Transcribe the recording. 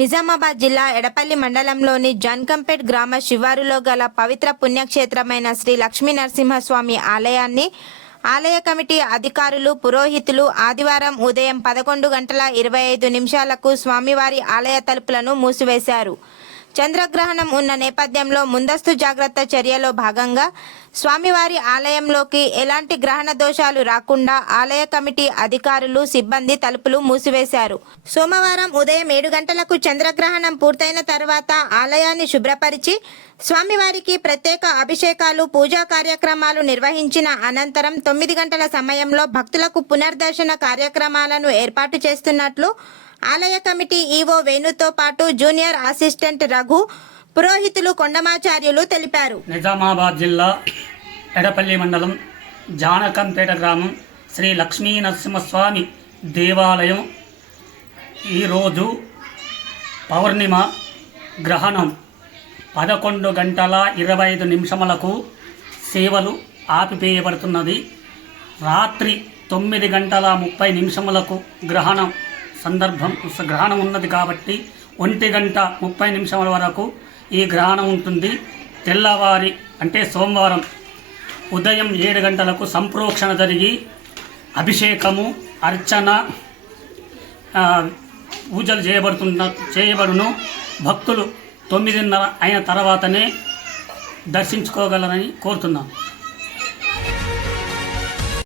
నిజామాబాద్ జిల్లా ఎడపల్లి మండలంలోని జన్కంపేట్ గ్రామ శివారులో గల పవిత్ర పుణ్యక్షేత్రమైన శ్రీ లక్ష్మీ నరసింహస్వామి ఆలయాన్ని ఆలయ కమిటీ అధికారులు పురోహితులు ఆదివారం ఉదయం పదకొండు గంటల ఇరవై ఐదు నిమిషాలకు స్వామివారి ఆలయ తలుపులను మూసివేశారు. చంద్రగ్రహణం ఉన్న నేపథ్యంలో ముందస్తు జాగ్రత్త చర్యలో భాగంగా స్వామివారి ఆలయంలోకి ఎలాంటి గ్రహణ దోషాలు రాకుండా ఆలయ కమిటీ అధికారులు సిబ్బంది తలుపులు మూసివేశారు. సోమవారం ఉదయం ఏడు గంటలకు చంద్రగ్రహణం పూర్తయిన తర్వాత ఆలయాన్ని శుభ్రపరిచి స్వామివారికి ప్రత్యేక అభిషేకాలు పూజా కార్యక్రమాలు నిర్వహించిన అనంతరం తొమ్మిది గంటల సమయంలో భక్తులకు పునర్దర్శన కార్యక్రమాలను ఏర్పాటు చేస్తున్నట్లు ఆలయ కమిటీ ఈవో వేణుతో పాటు జూనియర్ అసిస్టెంట్ రఘు పురోహితులు కొండమాచార్యులు తెలిపారు. నిజామాబాద్ జిల్లా ఎడపల్లి మండలం జానకంపేట గ్రామం శ్రీ లక్ష్మీ నరసింహస్వామి దేవాలయం. ఈరోజు పౌర్ణిమ గ్రహణం. పదకొండు గంటల ఇరవై ఐదు నిమిషములకు సేవలు ఆపివేయబడుతున్నది. రాత్రి తొమ్మిది గంటల ముప్పై నిమిషములకు గ్రహణం. సందర్భం గ్రహణం ఉన్నది కాబట్టి ఒంటి గంట ముప్పై నిమిషముల వరకు ఈ గ్రహణం ఉంటుంది. తెల్లవారి అంటే సోమవారం ఉదయం ఏడు గంటలకు సంప్రోక్షణ జరిగి అభిషేకము అర్చన పూజలు చేయబడుతున్న చేయబడును. భక్తులు తొమ్మిదిన్నర అయిన తర్వాతనే దర్శించుకోగలరని కోరుతున్నాను